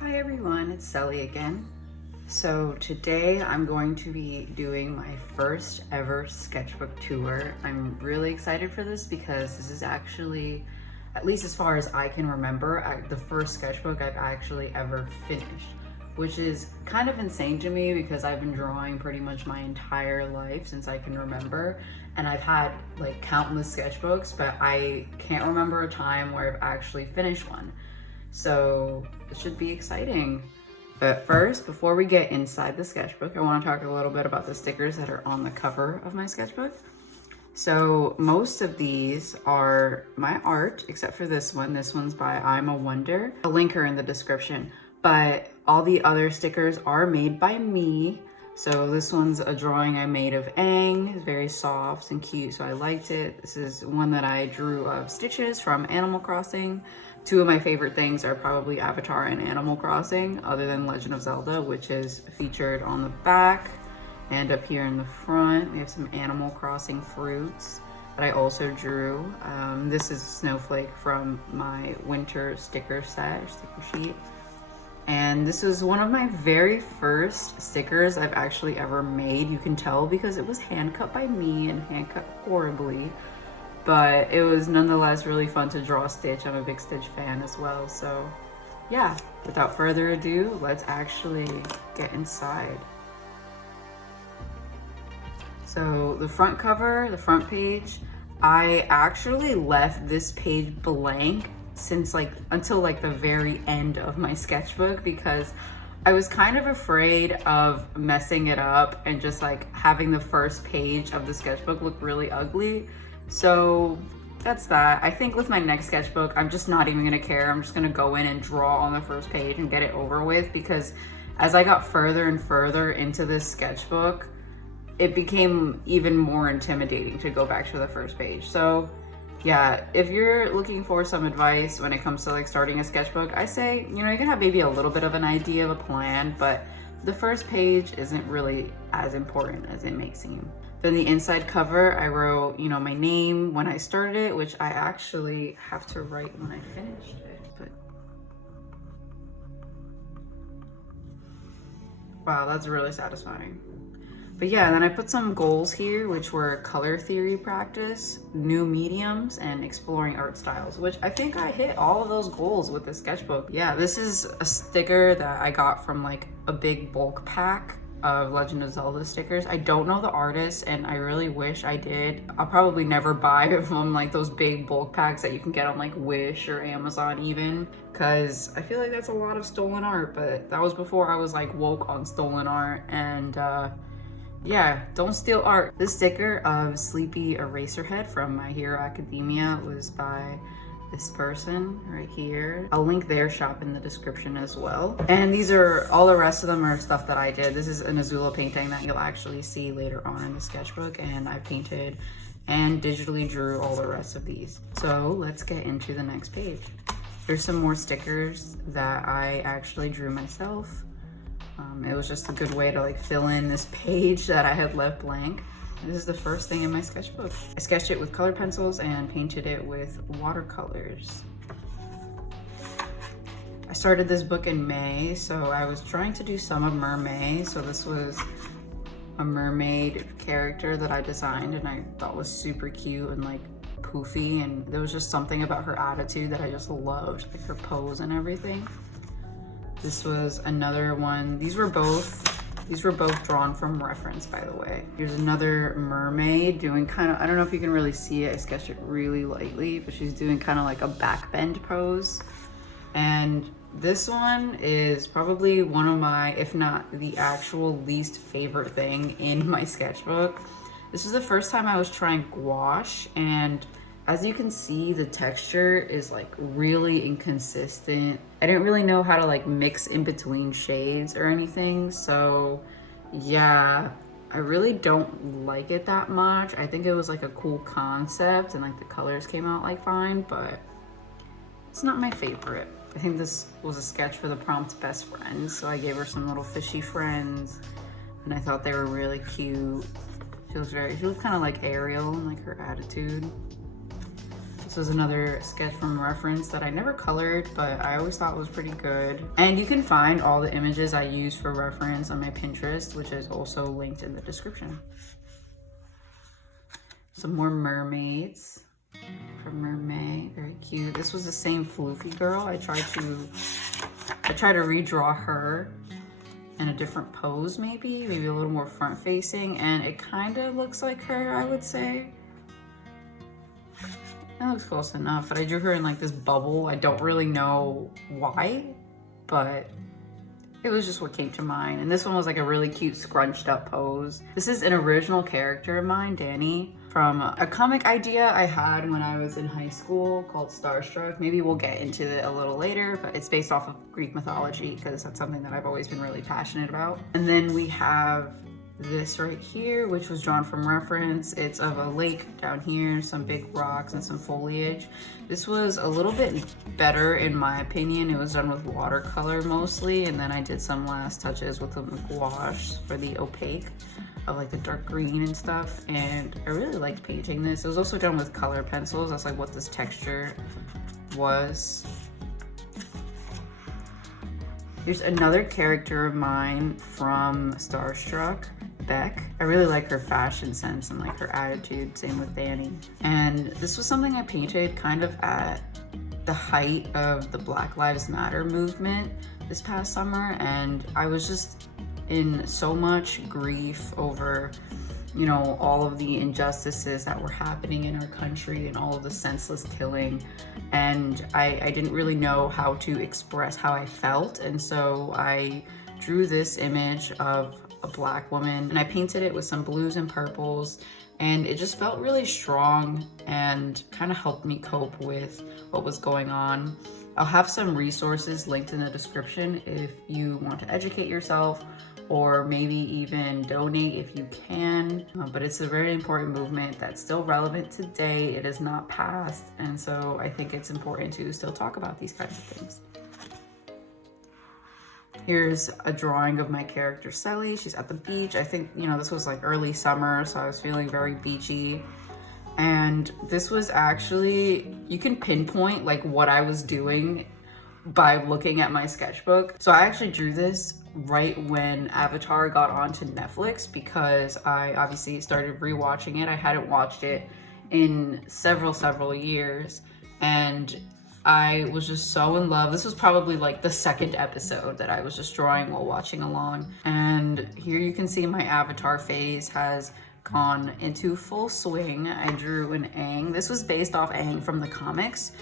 Hi everyone, it's Sally again. So today I'm going to be doing my first ever sketchbook tour. I'm really excited for this because this is actually, at least as far as I can remember, the first sketchbook I've actually ever finished, which is kind of insane to me because I've been drawing pretty much my entire life since I can remember. And I've had like countless sketchbooks, but I can't remember a time where I've actually finished one. So it should be exciting. But first, before we get inside the sketchbook, I want to talk a little bit about the stickers that are on the cover of my sketchbook. So most of these are my art, except for this one. This one's by I'm a Wonder. I'll link her in the description. But all the other stickers are made by me. So this one's a drawing I made of Aang. It's very soft and cute, so I liked it. This is one that I drew of Stitches from Animal Crossing. Two of my favorite things are probably Avatar and Animal Crossing, other than Legend of Zelda, which is featured on the back. And up here in the front, we have some Animal Crossing fruits that I also drew. This is Snowflake from my winter sticker set, sticker sheet. And this was one of my very first stickers I've actually ever made. You can tell because it was hand cut by me and hand cut horribly. But it was nonetheless really fun to draw Stitch. I'm a big Stitch fan as well. So yeah, without further ado, let's actually get inside. So the front cover, the front page, I actually left this page blank since until the very end of my sketchbook because I was kind of afraid of messing it up and just having the first page of the sketchbook look really ugly. So that's that. I think with my next sketchbook, I'm just not even gonna care. I'm just gonna go in and draw on the first page and get it over with, because as I got further and further into this sketchbook, it became even more intimidating to go back to the first page. So yeah, if you're looking for some advice when it comes to starting a sketchbook, I say, you can have maybe a little bit of an idea of a plan, but the first page isn't really as important as it may seem. Then the inside cover, I wrote, my name when I started it, which I actually have to write when I finished it. But wow, that's really satisfying. But yeah, then I put some goals here, which were color theory practice, new mediums, and exploring art styles, which I think I hit all of those goals with the sketchbook. Yeah, this is a sticker that I got from a big bulk pack of Legend of Zelda stickers. I don't know the artist and I really wish I did. I'll probably never buy from those big bulk packs that you can get on Wish or Amazon even, because I feel like that's a lot of stolen art, but that was before I was woke on stolen art. And yeah, don't steal art. This sticker of Sleepy Eraserhead from My Hero Academia was by this person right here. I'll link their shop in the description as well. And these are, all the rest of them are stuff that I did. This is an Azula painting that you'll actually see later on in the sketchbook, and I painted and digitally drew all the rest of these. So let's get into the next page. There's some more stickers that I actually drew myself. It was just a good way to fill in this page that I had left blank. This is the first thing in my sketchbook. I sketched it with colored pencils and painted it with watercolors. I started this book in May, so I was trying to do some of Mermaid. So this was a mermaid character that I designed and I thought was super cute and poofy, and there was just something about her attitude that I just loved, her pose and everything. This was another one. These were both drawn from reference, by the way. Here's another mermaid doing I don't know if you can really see it. I sketched it really lightly, but she's doing a back bend pose. And this one is probably one of my, if not the actual least favorite thing in my sketchbook. This is the first time I was trying gouache, and as you can see, the texture is really inconsistent. I didn't really know how to mix in between shades or anything. So yeah, I really don't like it that much. I think it was a cool concept and the colors came out fine, but it's not my favorite. I think this was a sketch for the prompt best friends. So I gave her some little fishy friends and I thought they were really cute. She was kind of like Ariel and her attitude. was another sketch from reference that I never colored, but I always thought was pretty good. And you can find all the images I use for reference on my Pinterest, which is also linked in the description. Some more mermaids from Mermaid, very cute. This was the same floofy girl. I tried to redraw her in a different pose, maybe a little more front facing, and it kind of looks like her, I would say. That looks close enough, but I drew her in like this bubble. I don't really know why, but it was just what came to mind. And this one was like a really cute scrunched up pose. This is an original character of mine, Danny, from a comic idea I had when I was in high school called Starstruck. Maybe we'll get into it a little later, but it's based off of Greek mythology because that's something that I've always been really passionate about. And then we have this right here, which was drawn from reference. It's of a lake down here, some big rocks and some foliage. This was a little bit better in my opinion. It was done with watercolor mostly, and then I did some last touches with some gouache for the opaque of like the dark green and stuff, and I really liked painting this. It was also done with color pencils. That's like what this texture was. Here's another character of mine from Starstruck, Beck. I really like her fashion sense and like her attitude, same with Danny. And this was something I painted kind of at the height of the Black Lives Matter movement this past summer, and I was just in so much grief over, you know, all of the injustices that were happening in our country and all of the senseless killing. And I didn't really know how to express how I felt. And so I drew this image of a Black woman and I painted it with some blues and purples. And it just felt really strong and kind of helped me cope with what was going on. I'll have some resources linked in the description if you want to educate yourself, or maybe even donate if you can. But it's a very important movement that's still relevant today. It is not past. And so I think it's important to still talk about these kinds of things. Here's a drawing of my character, Sally. She's at the beach. I think, you know, this was like early summer, so I was feeling very beachy. And this was actually, you can pinpoint like what I was doing by looking at my sketchbook. So I actually drew this right when Avatar got onto Netflix because I obviously started rewatching it. I hadn't watched it in several years, and I was just so in love. This was probably like the second episode that I was just drawing while watching along. And here you can see my Avatar phase has gone into full swing. I drew an Aang. This was based off Aang from the comics,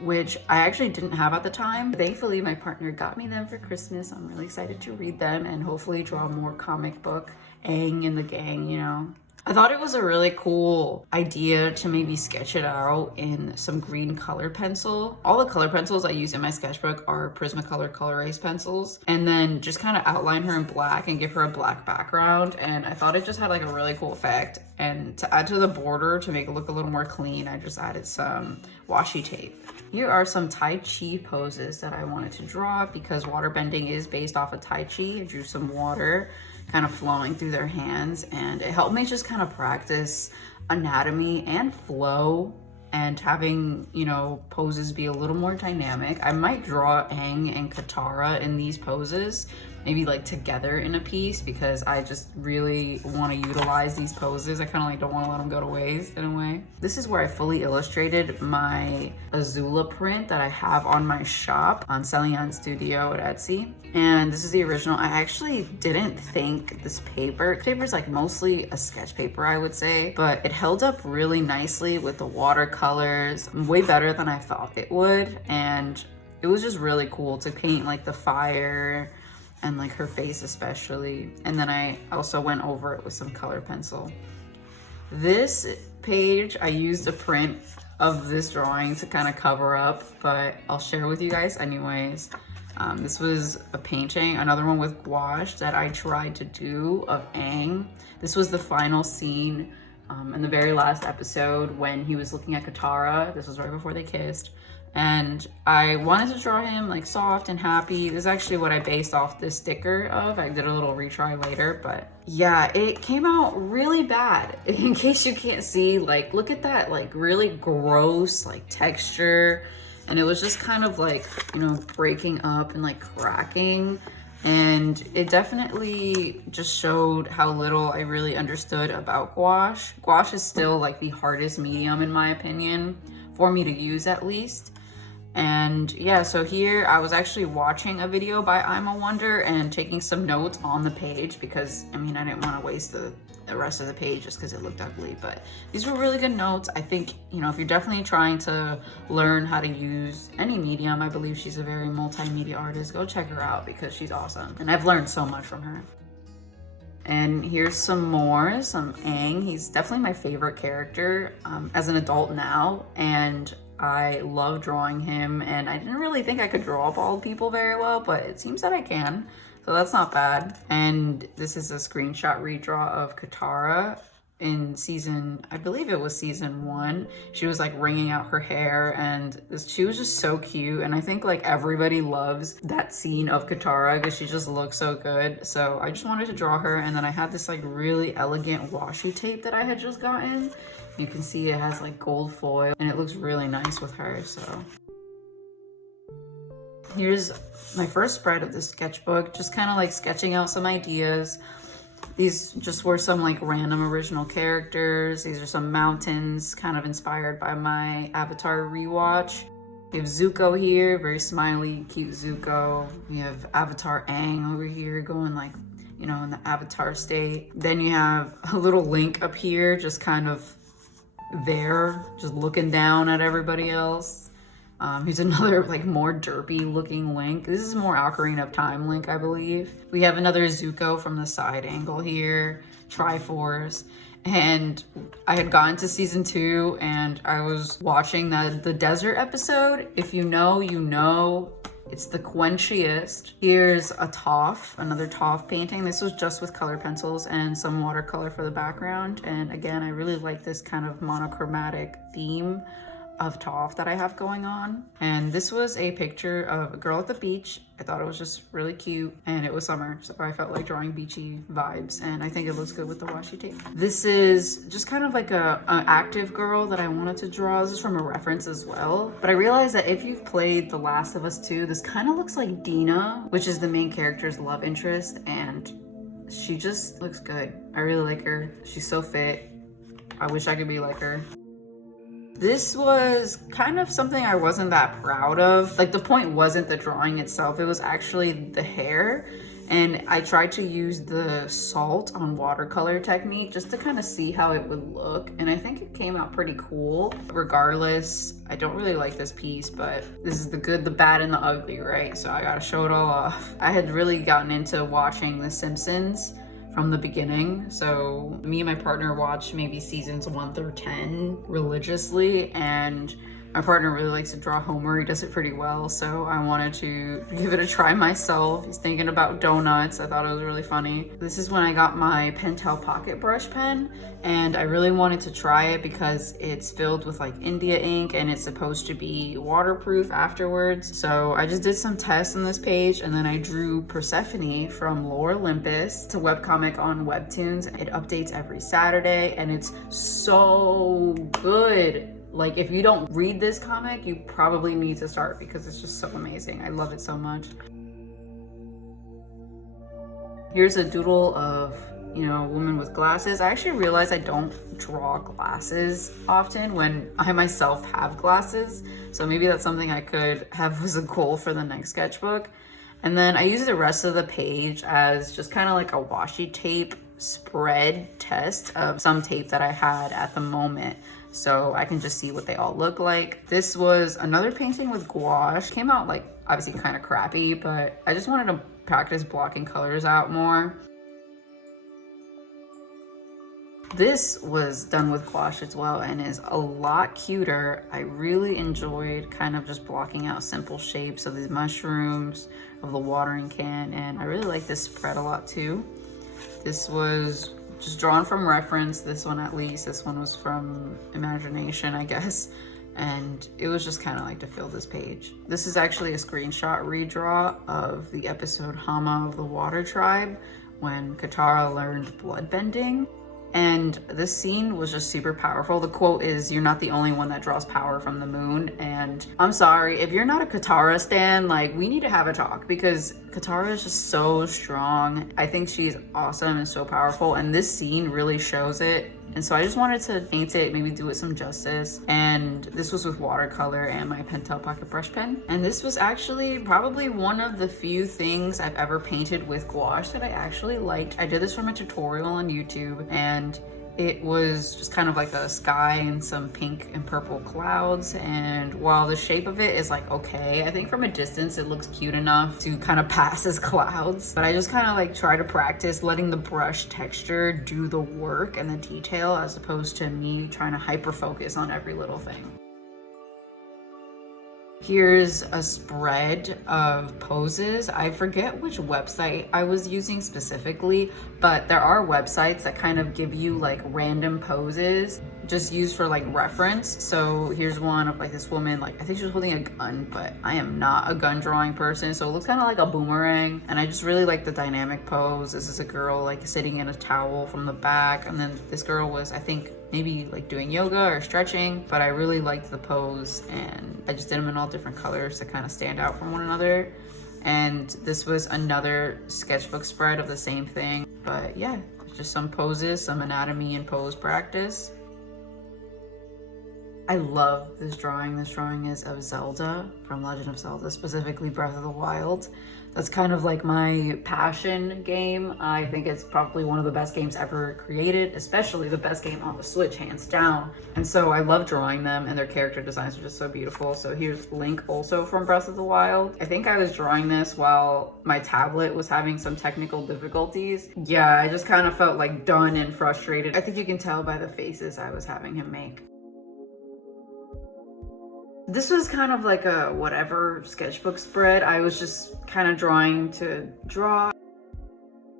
which I actually didn't have at the time. Thankfully, my partner got me them for Christmas. I'm really excited to read them and hopefully draw more comic book Aang and the gang, you know. I thought it was a really cool idea to maybe sketch it out in some green color pencil. All the color pencils I use in my sketchbook are Prismacolor Color Erase pencils, and then just kind of outline her in black and give her a black background. And I thought it just had like a really cool effect. And to add to the border to make it look a little more clean, I just added some washi tape. Here are some Tai Chi poses that I wanted to draw because waterbending is based off of Tai Chi. I drew some water kind of flowing through their hands, and it helped me just kind of practice anatomy and flow and having, you know, poses be a little more dynamic. I might draw Aang and Katara in these poses, maybe like together in a piece, because I just really want to utilize these poses. I kind of like don't want to let them go to waste in a way. This is where I fully illustrated my Azula print that I have on my shop on Caias Studio at Etsy. And this is the original. I actually didn't think this paper is like mostly a sketch paper, I would say, but it held up really nicely with the watercolors, way better than I thought it would. And it was just really cool to paint like the fire and like her face especially. And then I also went over it with some color pencil. This page, I used a print of this drawing to kind of cover up, but I'll share with you guys anyways. This was a painting, another one with gouache that I tried to do of Aang. This was the final scene in the very last episode when he was looking at Katara. This was right before they kissed. And I wanted to draw him like soft and happy. This is actually what I based off this sticker of. I did a little retry later, but yeah, it came out really bad. In case you can't see, like, look at that, like really gross like texture. And it was just kind of like, you know, breaking up and like cracking. And it definitely just showed how little I really understood about gouache. Gouache is still like the hardest medium in my opinion, for me to use at least. And yeah, so here I was actually watching a video by I'm a Wonder and taking some notes on the page because, I mean, I didn't want to waste the rest of the page just because it looked ugly, but these were really good notes. I think, you know, if you're definitely trying to learn how to use any medium, I believe she's a very multimedia artist, go check her out because she's awesome. And I've learned so much from her. And here's some Aang. He's definitely my favorite character as an adult now, and I love drawing him, and I didn't really think I could draw bald people very well, but it seems that I can, so that's not bad. And this is a screenshot redraw of Katara in season, I believe it was season 1. She was like wringing out her hair, and she was just so cute, and I think like everybody loves that scene of Katara because she just looks so good. So I just wanted to draw her, and then I had this like really elegant washi tape that I had just gotten. You can see it has like gold foil and it looks really nice with her. So here's my first spread of the sketchbook, just kind of like sketching out some ideas. These just were some like random original characters. These are some mountains kind of inspired by my Avatar rewatch. We have Zuko here, very smiley, cute Zuko. We have Avatar Aang over here going like, you know, in the Avatar state. Then you have a little Link up here, just kind of there, just looking down at everybody else. Here's another like more derpy looking Link. This is more Ocarina of Time Link, I believe. We have another Zuko from the side angle here, Triforce. And I had gotten to season 2 and I was watching the desert episode. If you know, you know. It's the quenchiest. Here's a Toph, another Toph painting. This was just with color pencils and some watercolor for the background. And again, I really like this kind of monochromatic theme of Toph that I have going on. And this was a picture of a girl at the beach. I thought it was just really cute, and it was summer, so I felt like drawing beachy vibes, and I think it looks good with the washi tape. This is just kind of like an active girl that I wanted to draw. This is from a reference as well, but I realized that if you've played The Last of Us 2, this kind of looks like Dina, which is the main character's love interest, and she just looks good. I really like her. She's so fit. I wish I could be like her. This was kind of something I wasn't that proud of. Like, the point wasn't the drawing itself, it was actually the hair. And I tried to use the salt on watercolor technique just to kind of see how it would look. And I think it came out pretty cool. Regardless, I don't really like this piece, but this is the good, the bad, and the ugly, right? So I gotta show it all off. I had really gotten into watching The Simpsons from the beginning. So me and my partner watched maybe seasons 1 through 10 religiously, and my partner really likes to draw Homer. He does it pretty well, so I wanted to give it a try myself. He's thinking about donuts. I thought it was really funny. This is when I got my Pentel Pocket Brush pen, and I really wanted to try it because it's filled with like India ink and it's supposed to be waterproof afterwards. So I just did some tests on this page, and then I drew Persephone from Lore Olympus. It's a webcomic on Webtoons. It updates every Saturday, and it's so good. Like, if you don't read this comic, you probably need to start because it's just so amazing. I love it so much. Here's a doodle of, you know, a woman with glasses. I actually realized I don't draw glasses often when I myself have glasses. So maybe that's something I could have as a goal for the next sketchbook. And then I use the rest of the page as just kind of like a washi tape spread test of some tape that I had at the moment, so I can just see what they all look like. This was another painting with gouache. Came out like obviously kind of crappy, but I just wanted to practice blocking colors out more. This was done with gouache as well and is a lot cuter. I really enjoyed kind of just blocking out simple shapes of these mushrooms, of the watering can, and I really like this spread a lot too. This was just drawn from reference, this one at least. This one was from imagination, I guess. and it was just kind of like to fill this page. This is actually a screenshot redraw of the episode Hama of the Water Tribe when Katara learned bloodbending. And this scene was just super powerful. The quote is, "You're not the only one that draws power from the moon." And I'm sorry, if you're not a Katara stan, like, we need to have a talk, because Katara is just so strong. I think she's awesome and so powerful, and this scene really shows it. And so I just wanted to paint it, maybe do it some justice. And this was with watercolor and my Pentel Pocket Brush Pen. And this was actually probably one of the few things I've ever painted with gouache that I actually liked. I did this from a tutorial on YouTube, and it was just kind of like a sky and some pink and purple clouds. And while the shape of it is like, okay, I think from a distance it looks cute enough to kind of pass as clouds. But I just kind of like try to practice letting the brush texture do the work and the detail, as opposed to me trying to hyper focus on every little thing. Here's a spread of poses. I forget which website I was using specifically, but there are websites that kind of give you like random poses just used for like reference. So here's one of like this woman, like I think she was holding a gun, but I am not a gun drawing person, so it looks kind of like a boomerang. And I just really like the dynamic pose. This is a girl like sitting in a towel from the back, and then this girl was, I think, maybe like doing yoga or stretching, but I really liked the pose, and I just did them in all different colors to kind of stand out from one another. And this was another sketchbook spread of the same thing. But yeah, just some poses, some anatomy and pose practice. I love this drawing. This drawing is of Zelda from Legend of Zelda, specifically Breath of the Wild. That's kind of like my passion game. I think it's probably one of the best games ever created, especially the best game on the Switch, hands down. And so I love drawing them, and their character designs are just so beautiful. So here's Link, also from Breath of the Wild. I think I was drawing this while my tablet was having some technical difficulties. Yeah, I just kind of felt like done and frustrated. I think you can tell by the faces I was having him make. This was kind of like a whatever sketchbook spread. I was just kind of drawing to draw.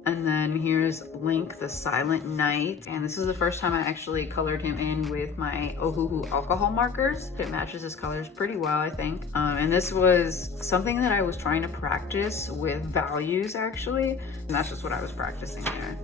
And then here's Link, the Silent Knight. And this is the first time I actually colored him in with my Ohuhu alcohol markers. It matches his colors pretty well, I think. And this was something that I was trying to practice with values, actually. And that's just what I was practicing there.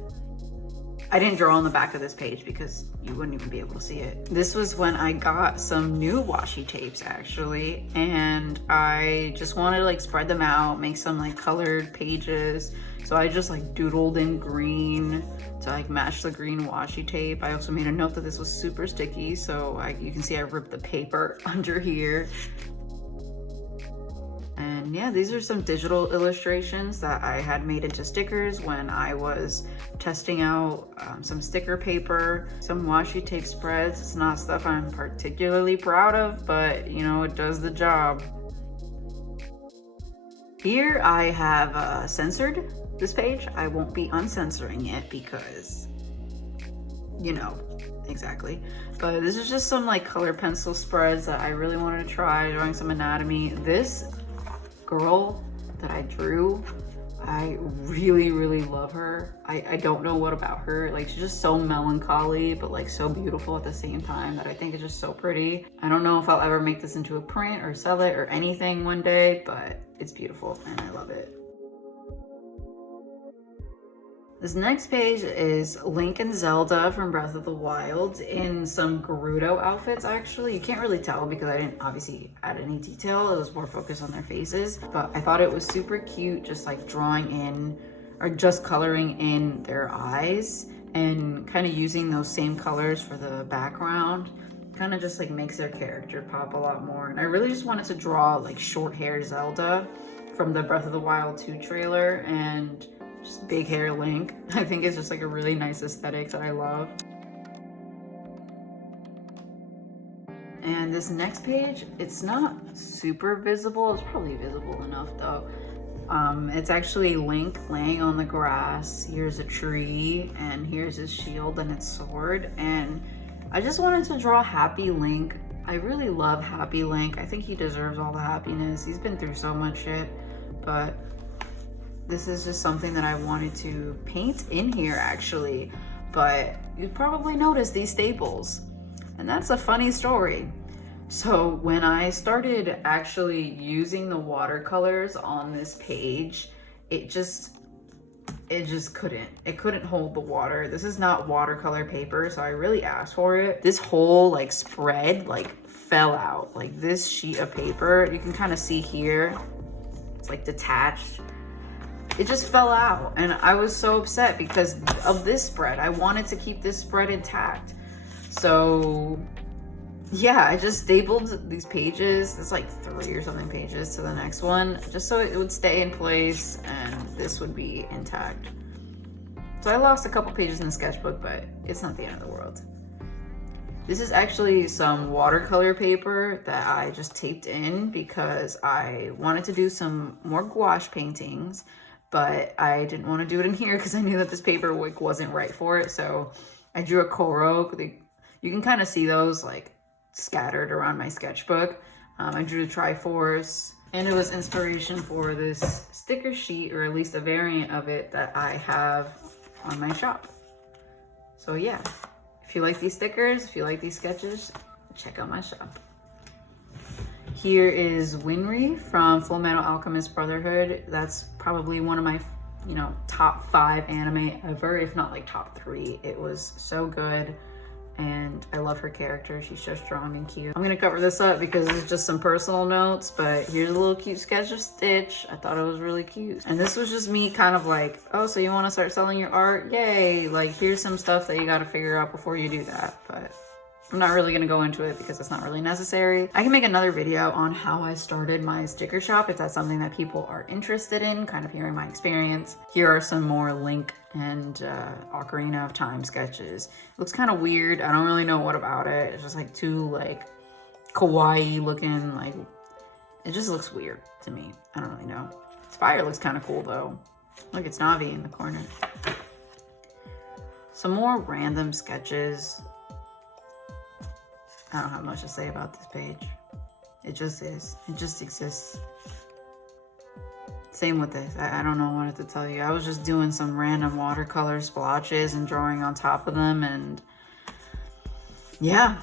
I didn't draw on the back of this page because you wouldn't even be able to see it. This was when I got some new washi tapes, actually, and I just wanted to like spread them out, make some like colored pages. So I just like doodled in green to like match the green washi tape. I also made a note that this was super sticky, so you can see I ripped the paper under here. And yeah, these are some digital illustrations that I had made into stickers when I was testing out some sticker paper, some washi tape spreads. It's not stuff I'm particularly proud of, but you know, it does the job. Here I have censored this page. I won't be uncensoring it because, you know, exactly. But this is just some like color pencil spreads that I really wanted to try, drawing some anatomy. This girl that I drew, I really love her. I don't know what about her, like she's just so melancholy but like so beautiful at the same time, that I think is just so pretty. I don't know if I'll ever make this into a print or sell it or anything one day, but it's beautiful and I love it. This next page is Link and Zelda from Breath of the Wild in some Gerudo outfits, actually. You can't really tell because I didn't obviously add any detail. It was more focused on their faces, but I thought it was super cute, just like drawing in or just coloring in their eyes and kind of using those same colors for the background. Kind of just like makes their character pop a lot more. And I really just wanted to draw like short hair Zelda from the Breath of the Wild 2 trailer, and just big hair Link. I think it's just like a really nice aesthetic that I love. And this next page, it's not super visible. It's probably visible enough though. It's actually Link laying on the grass. Here's a tree, and here's his shield and its sword. And I just wanted to draw happy Link. I really love happy Link. I think he deserves all the happiness. He's been through so much shit, but this is just something that I wanted to paint in here, actually. But you've probably noticed these staples, and that's a funny story. So when I started actually using the watercolors on this page, it just couldn't hold the water. This is not watercolor paper, so I really asked for it. This whole like spread like fell out. Like this sheet of paper, you can kind of see here, it's like detached. It just fell out, and I was so upset because of this spread. I wanted to keep this spread intact. So yeah, I just stapled these pages. It's like 3 or something pages to the next one, just so it would stay in place and this would be intact. So I lost a couple pages in the sketchbook, but it's not the end of the world. This is actually some watercolor paper that I just taped in because I wanted to do some more gouache paintings, but I didn't want to do it in here because I knew that this paper wasn't right for it. So I drew a Koro. You can kind of see those like scattered around my sketchbook. I drew the Triforce, and it was inspiration for this sticker sheet, or at least a variant of it that I have on my shop. So yeah, if you like these stickers, if you like these sketches, check out my shop. Here is Winry from Fullmetal Alchemist Brotherhood. That's probably one of my, top 5 anime ever, if not like top 3. It was so good. And I love her character. She's so strong and cute. I'm gonna cover this up because it's just some personal notes, but here's a little cute sketch of Stitch. I thought it was really cute. And this was just me kind of like, oh, so you wanna start selling your art? Yay, like here's some stuff that you gotta figure out before you do that. But I'm not really gonna go into it because it's not really necessary. I can make another video on how I started my sticker shop if that's something that people are interested in, kind of hearing my experience. Here are some more Link and Ocarina of Time sketches. It looks kind of weird. I don't really know what about it. It's just like too like kawaii looking, like it just looks weird to me. I don't really know. Spire looks kind of cool though. Look, it's Navi in the corner. Some more random sketches. I don't have much to say about this page. It just is. It just exists. Same with this. I don't know what to tell you. I was just doing some random watercolor splotches and drawing on top of them, and yeah.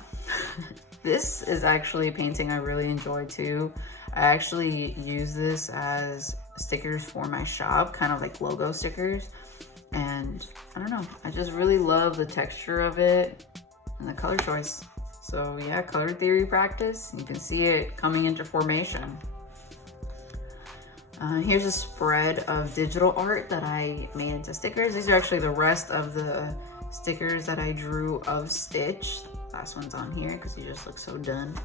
This is actually a painting I really enjoy too. I actually use this as stickers for my shop, kind of like logo stickers. And I don't know, I just really love the texture of it and the color choice. So yeah, color theory practice. You can see it coming into formation. Here's a spread of digital art that I made into stickers. These are actually the rest of the stickers that I drew of Stitch. Last one's on here because he just looks so done.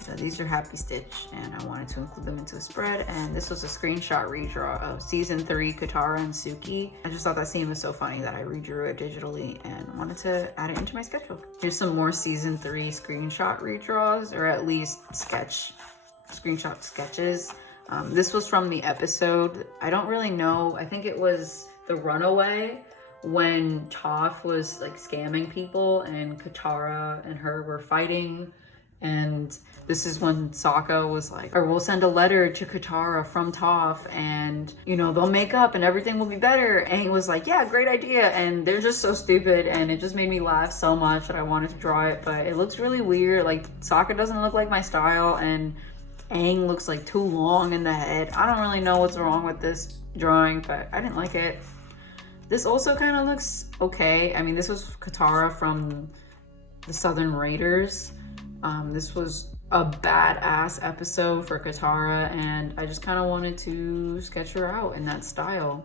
So these are Happy Stitch, and I wanted to include them into a spread. And this was a screenshot redraw of season 3 Katara and Suki. I just thought that scene was so funny that I redrew it digitally and wanted to add it into my sketchbook. Here's some more season 3 screenshot redraws, or at least screenshot sketches. This was from the episode. I don't really know. I think it was The Runaway, when Toph was like scamming people and Katara and her were fighting. And this is when Sokka was like, or we'll send a letter to Katara from Toph and, they'll make up and everything will be better. And he was like, yeah, great idea. And they're just so stupid. And it just made me laugh so much that I wanted to draw it. But it looks really weird. Like, Sokka doesn't look like my style. And Aang looks like too long in the head. I don't really know what's wrong with this drawing, but I didn't like it. This also kind of looks okay. I mean, this was Katara from the Southern Raiders. This was a badass episode for Katara, and I just kind of wanted to sketch her out in that style.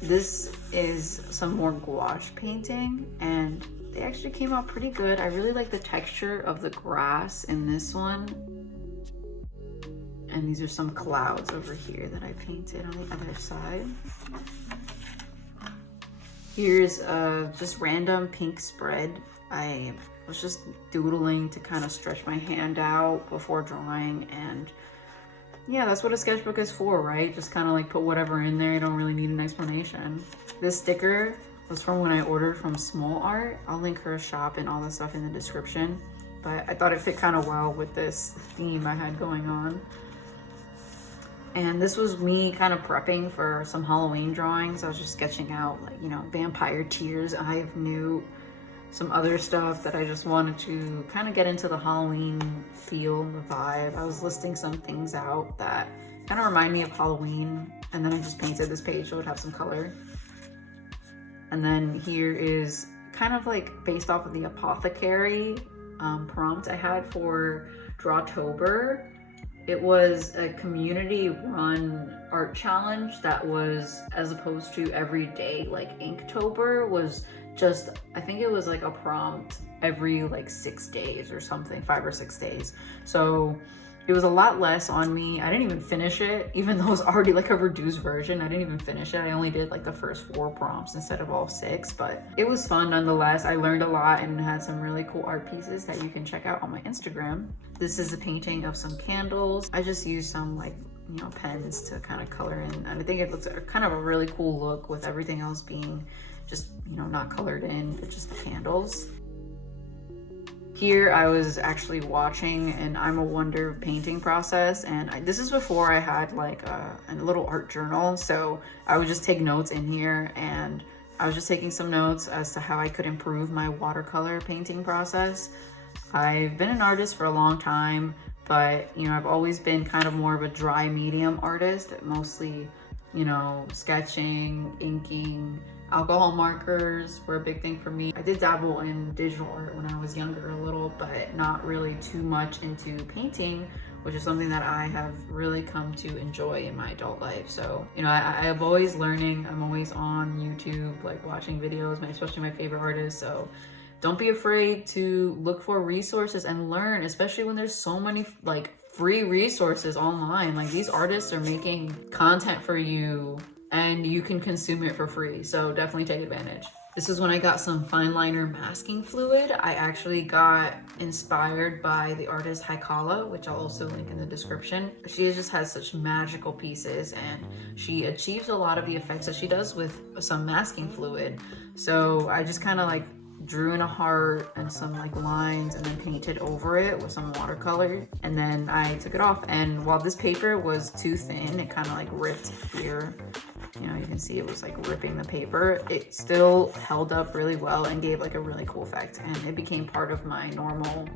This is some more gouache painting, and they actually came out pretty good. I really like the texture of the grass in this one. And these are some clouds over here that I painted on the other side. Here's just random pink spread. I was just doodling to kind of stretch my hand out before drawing, and yeah, that's what a sketchbook is for, right? Just kind of like put whatever in there. You don't really need an explanation. This sticker was from when I ordered from Smoleart. I'll link her shop and all the stuff in the description, but I thought it fit kind of well with this theme I had going on. And this was me kind of prepping for some Halloween drawings. I was just sketching out, like, vampire tears, eye of newt, some other stuff that I just wanted to kind of get into the Halloween feel, the vibe. I was listing some things out that kind of remind me of Halloween, and then I just painted this page so it would have some color. And then here is kind of like based off of the apothecary prompt I had for Drawtober. It was a community-run art challenge that was, as opposed to every day, like Inktober was just, I think it was like a prompt every like 6 days or something, 5 or 6 days. So it was a lot less on me. I didn't even finish it, even though it was already like a reduced version. I didn't even finish it. I only did like the first 4 prompts instead of all 6, but it was fun nonetheless. I learned a lot and had some really cool art pieces that you can check out on my Instagram. This is a painting of some candles. I just used some like, you know, pens to kind of color in, and I think it looks kind of a really cool look with everything else being just, you know, not colored in, but just the candles. Here I was actually watching an I'm a Wonder painting process, and this is before I had like a little art journal, so I would just take notes in here, and I was just taking some notes as to how I could improve my watercolor painting process. I've been an artist for a long time, but you know, I've always been kind of more of a dry medium artist, mostly, you know, sketching, inking. Alcohol markers were a big thing for me. I did dabble in digital art when I was younger a little, but not really too much into painting, which is something that I have really come to enjoy in my adult life. So, you know, I'm always learning. I'm always on YouTube, like watching videos, especially my favorite artists. So don't be afraid to look for resources and learn, especially when there's so many like free resources online. Like these artists are making content for you and you can consume it for free. So definitely take advantage. This is when I got some fine liner masking fluid. I actually got inspired by the artist Haikala, which I'll also link in the description. She just has such magical pieces, and she achieves a lot of the effects that she does with some masking fluid. So I just kind of like drew in a heart and some like lines and then painted over it with some watercolor, and then I took it off. And while this paper was too thin, it kind of like ripped here. You know, you can see it was like ripping the paper. It still held up really well and gave like a really cool effect, and it became part of my normal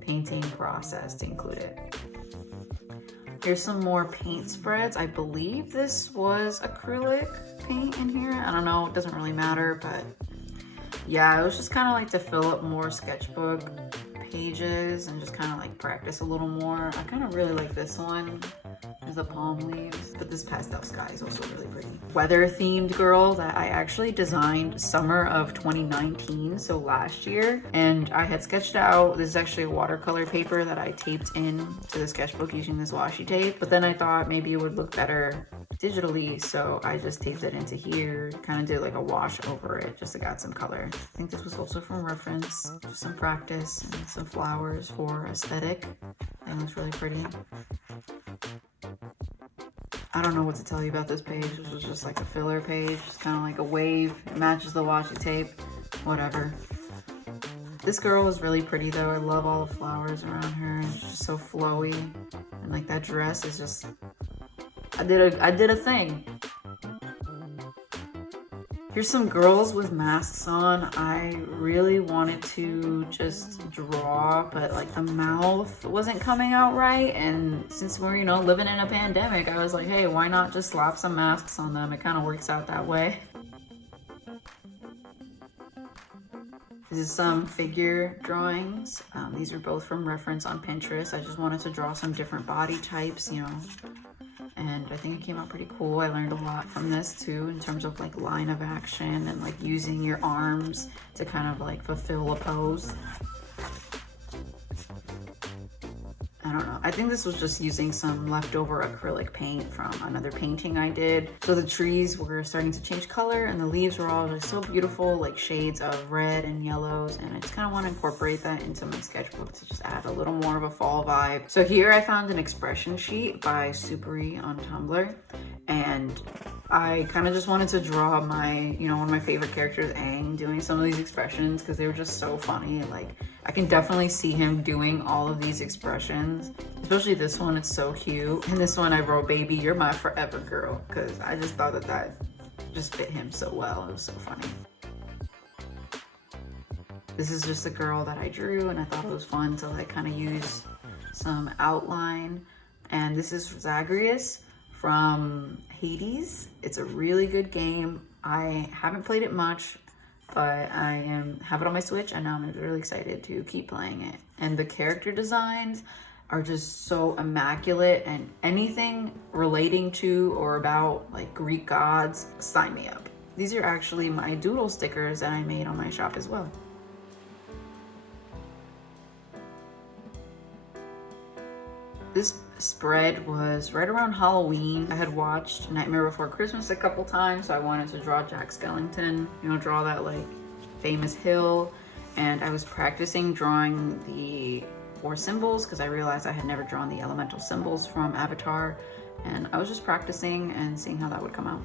painting process to include it. Here's some more paint spreads. I believe this was acrylic paint in here. I don't know, it doesn't really matter, but yeah, it was just kind of like to fill up more sketchbook pages and just kind of like practice a little more. I kind of really like this one. There's the palm leaves, but this pastel sky is also really pretty. Weather themed girl that I actually designed summer of 2019, so last year, and I had sketched out. This is actually a watercolor paper that I taped in to the sketchbook using this washi tape, but then I thought maybe it would look better digitally, so I just taped it into here, kind of did like a wash over it just to add some color. I think this was also from reference, just some practice and some flowers for aesthetic. I think it looks really pretty. I don't know what to tell you about this page. This was just like a filler page, just kind of like a wave. It matches the washi tape, whatever. This girl is really pretty though. I love all the flowers around her. It's just so flowy, and like that dress is just, I did a thing. Here's some girls with masks on. I really wanted to just draw, but like the mouth wasn't coming out right. And since we're, you know, living in a pandemic, I was like, hey, why not just slap some masks on them? It kind of works out that way. This is some figure drawings. These are both from reference on Pinterest. I just wanted to draw some different body types, you know, and I think it came out pretty cool. I learned a lot from this too, in terms of like line of action and like using your arms to kind of like fulfill a pose. I don't know. I think this was just using some leftover acrylic paint from another painting I did. So the trees were starting to change color and the leaves were all just so beautiful, like shades of red and yellows. And I just kind of want to incorporate that into my sketchbook to just add a little more of a fall vibe. So here I found an expression sheet by Superi on Tumblr. And I kind of just wanted to draw my, you know, one of my favorite characters, Aang, doing some of these expressions because they were just so funny. Like, I can definitely see him doing all of these expressions, especially this one. It's so cute. And this one I wrote, baby, you're my forever girl, because I just thought that just fit him so well. It was so funny. This is just a girl that I drew, and I thought it was fun to like kind of use some outline. And this is Zagreus from Hades. It's a really good game. I haven't played it much, but I have it on my Switch, and now I'm really excited to keep playing it. And the character designs are just so immaculate, and anything relating to or about like Greek gods, sign me up. These are actually my doodle stickers that I made on my shop as well. This spread was right around Halloween. I had watched Nightmare Before Christmas a couple times, so I wanted to draw Jack Skellington, you know, draw that like famous hill. And I was practicing drawing the 4 symbols because I realized I had never drawn the elemental symbols from Avatar, and I was just practicing and seeing how that would come out.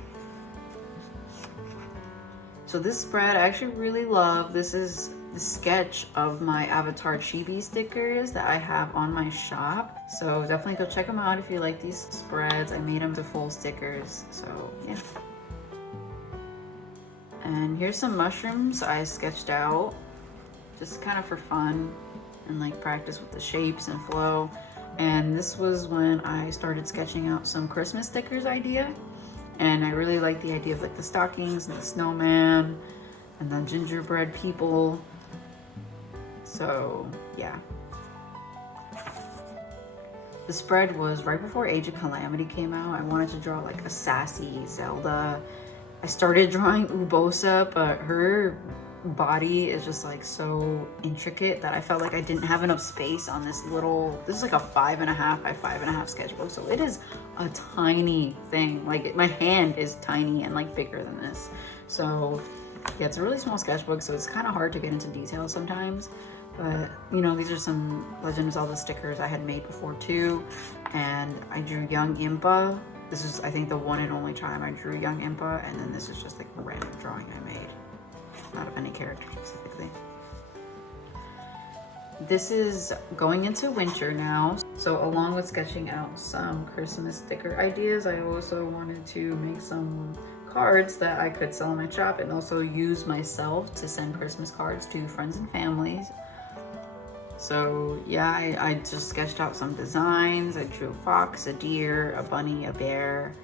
So this spread I actually really love. This is the sketch of my Avatar chibi stickers that I have on my shop. So definitely go check them out if you like these spreads. I made them to full stickers, so yeah. And here's some mushrooms I sketched out, just kind of for fun and like practice with the shapes and flow. And this was when I started sketching out some Christmas stickers idea. And I really like the idea of like the stockings and the snowman and the gingerbread people. So yeah. The spread was right before Age of Calamity came out. I wanted to draw like a sassy Zelda. I started drawing Urbosa, but her body is just like so intricate that I felt like I didn't have enough space on this little, this is like a 5.5 by 5.5 sketchbook. So it is a tiny thing. Like my hand is tiny and like bigger than this. So yeah, it's a really small sketchbook, so it's kind of hard to get into detail sometimes. But you know, these are some Legend of Zelda stickers I had made before too. And I drew young Impa. This is, I think, the one and only time I drew young Impa. And then this is just like a random drawing I made, not of any character specifically. This is going into winter now. So along with sketching out some Christmas sticker ideas, I also wanted to make some cards that I could sell in my shop and also use myself to send Christmas cards to friends and families. So yeah, I just sketched out some designs. I drew a fox, a deer, a bunny, a bear,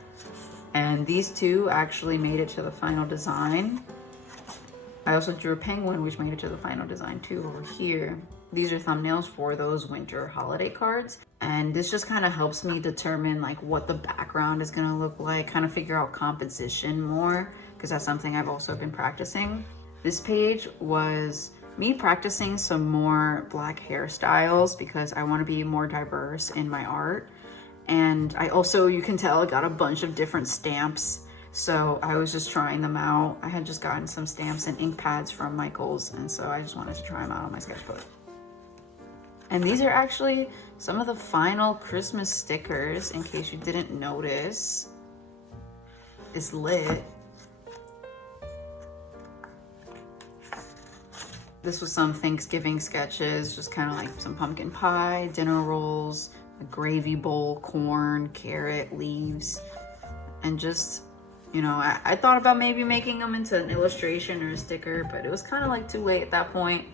and these two actually made it to the final design. I also drew a penguin, which made it to the final design too over here. These are thumbnails for those winter holiday cards. And this just kind of helps me determine like what the background is gonna look like, kind of figure out composition more, because that's something I've also been practicing. This page was me practicing some more black hairstyles because I want to be more diverse in my art. And I also, you can tell, I got a bunch of different stamps. So I was just trying them out. I had just gotten some stamps and ink pads from Michael's, and so I just wanted to try them out on my sketchbook. And these are actually some of the final Christmas stickers, in case you didn't notice. It's lit. This was some Thanksgiving sketches, just kind of like some pumpkin pie, dinner rolls, a gravy bowl, corn, carrot, leaves, and just, you know, I thought about maybe making them into an illustration or a sticker, but it was kind of like too late at that point,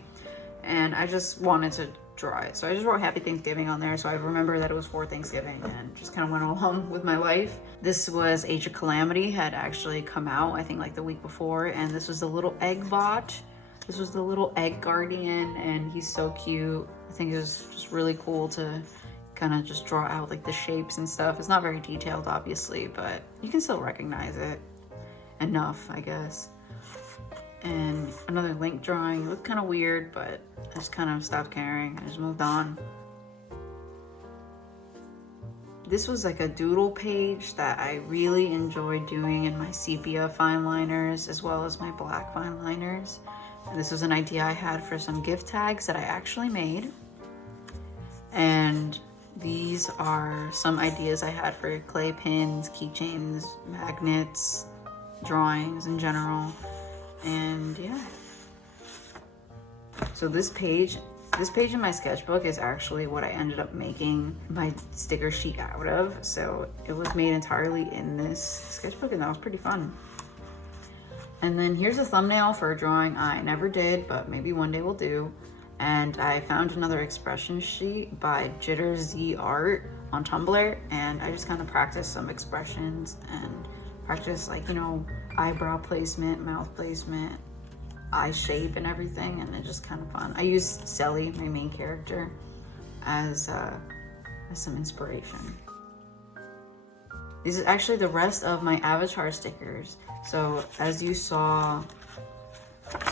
and I just wanted to draw it. So I just wrote Happy Thanksgiving on there, so I remember that it was for Thanksgiving and just kind of went along with my life. This was Age of Calamity, had actually come out, I think like the week before, and this was the little egg bot. This was the little egg guardian, and he's so cute. I think it was just really cool to kind of just draw out like the shapes and stuff. It's not very detailed, obviously, but you can still recognize it enough, I guess. And another Link drawing. It looked kind of weird, but I just kind of stopped caring. I just moved on. This was like a doodle page that I really enjoyed doing in my sepia fine liners as well as my black fine liners. And this was an idea I had for some gift tags that I actually made. And these are some ideas I had for clay pins, keychains, magnets, drawings in general. And yeah. So this page in my sketchbook is actually what I ended up making my sticker sheet out of. So it was made entirely in this sketchbook, and that was pretty fun. And then here's a thumbnail for a drawing I never did, but maybe one day we'll do. And I found another expression sheet by Jitter Z Art on Tumblr, and I just kind of practiced some expressions and practice, like, you know, eyebrow placement, mouth placement, eye shape and everything, and it's just kind of fun. I used Selly, my main character, as some inspiration. This is actually the rest of my avatar stickers. So as you saw,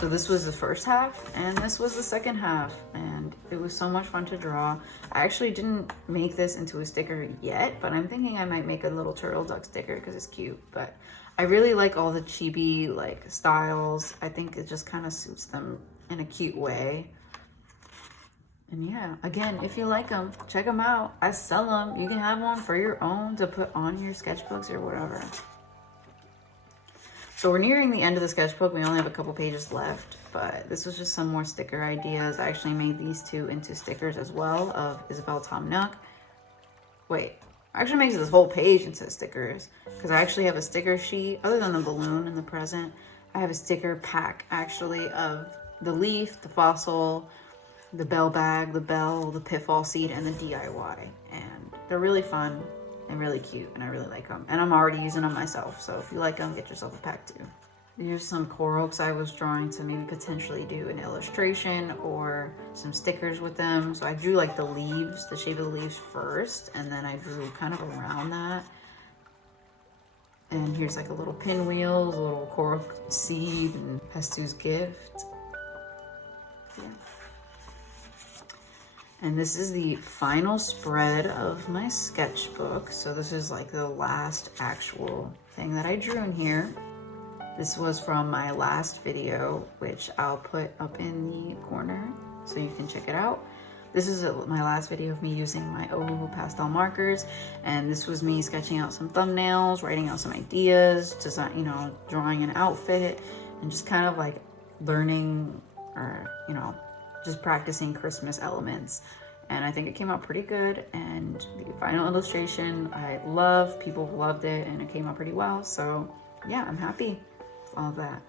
so this was the first half and this was the second half, and it was so much fun to draw. I actually didn't make this into a sticker yet, but I'm thinking I might make a little turtle duck sticker because it's cute. But I really like all the chibi like styles. I think it just kind of suits them in a cute way. And yeah, again, if you like them, check them out. I sell them. You can have one for your own to put on your sketchbooks or whatever. So we're nearing the end of the sketchbook. We only have a couple pages left, but this was just some more sticker ideas. I actually made these two into stickers as well of Isabel Tom Nook. Wait, I actually made this whole page into stickers because I actually have a sticker sheet other than the balloon and the present. I have a sticker pack actually of the leaf, the fossil, the bell bag, the bell, the pitfall seed, and the DIY. And they're really fun and really cute, and I really like them. And I'm already using them myself, so if you like them, get yourself a pack too. Here's some corals I was drawing to maybe potentially do an illustration or some stickers with them. So I drew like the leaves, the shape of the leaves first, and then I drew kind of around that. And here's like a little pinwheels, a little coral seed, and Pestu's gift. Yeah. And this is the final spread of my sketchbook. So this is like the last actual thing that I drew in here. This was from my last video, which I'll put up in the corner so you can check it out. This is my last video of me using my Ohuhu pastel markers. And this was me sketching out some thumbnails, writing out some ideas, design, you know, drawing an outfit, and just kind of like learning, or, you know, just practicing Christmas elements. And I think it came out pretty good, and the final illustration I love, people loved it, and it came out pretty well. So yeah, I'm happy with all of that.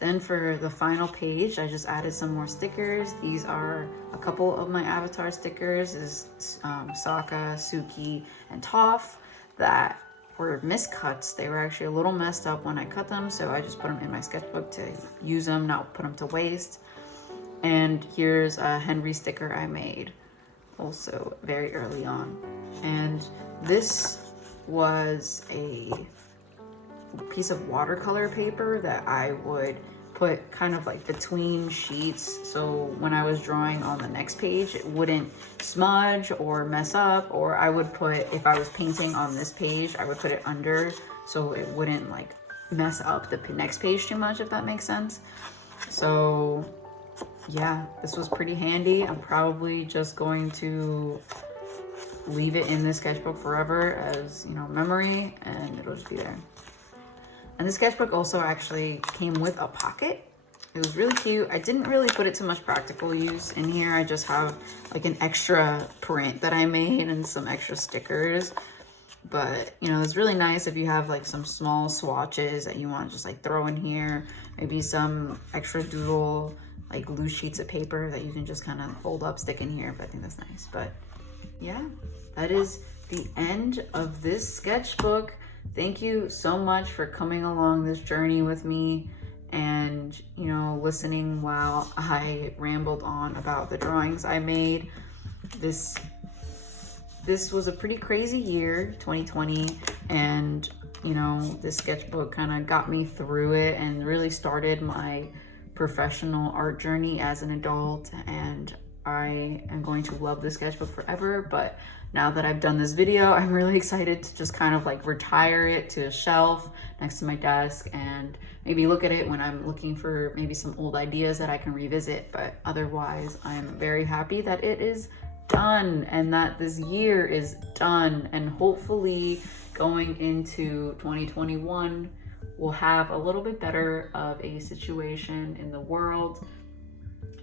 Then for the final page, I just added some more stickers. These are a couple of my avatar stickers, is Sokka, Suki, and Toph, that were miscuts. They were actually a little messed up when I cut them, so I just put them in my sketchbook to use them, not put them to waste. And here's a Henry sticker I made also very early on. And this was a piece of watercolor paper that I would put kind of like between sheets, so when I was drawing on the next page it wouldn't smudge or mess up. Or I would put, if I was painting on this page, I would put it under so it wouldn't like mess up the next page too much, if that makes sense. So yeah, this was pretty handy. I'm probably just going to leave it in this sketchbook forever as, you know, memory, and it'll just be there. And the sketchbook also actually came with a pocket. It was really cute. I didn't really put it to much practical use in here. I just have like an extra print that I made and some extra stickers. But, you know, it's really nice if you have like some small swatches that you want to just like throw in here. Maybe some extra doodle, like loose sheets of paper that you can just kind of fold up, stick in here. But I think that's nice. But yeah, that is the end of this sketchbook. Thank you so much for coming along this journey with me and, you know, listening while I rambled on about the drawings I made. This was a pretty crazy year, 2020, and, you know, this sketchbook kind of got me through it and really started my professional art journey as an adult. And I am going to love this sketchbook forever. But now that I've done this video, I'm really excited to just kind of like retire it to a shelf next to my desk and maybe look at it when I'm looking for maybe some old ideas that I can revisit. But otherwise, I'm very happy that it is done and that this year is done. And hopefully going into 2021, we'll have a little bit better of a situation in the world,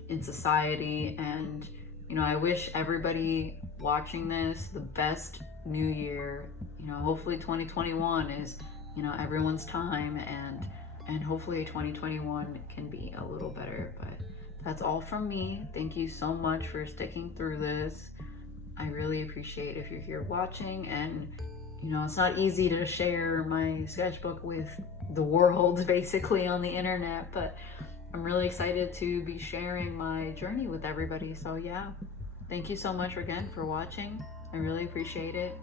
in society. And, you know, I wish everybody watching this the best new year. You know, hopefully 2021 is, you know, everyone's time, and and hopefully 2021 can be a little better. But that's all from me. Thank you so much for sticking through this. I really appreciate if you're here watching, and you know, it's not easy to share my sketchbook with the world basically on the internet, but I'm really excited to be sharing my journey with everybody. So yeah, thank you so much again for watching. I really appreciate it.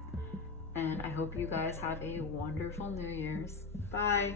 And I hope you guys have a wonderful New Year's. Bye.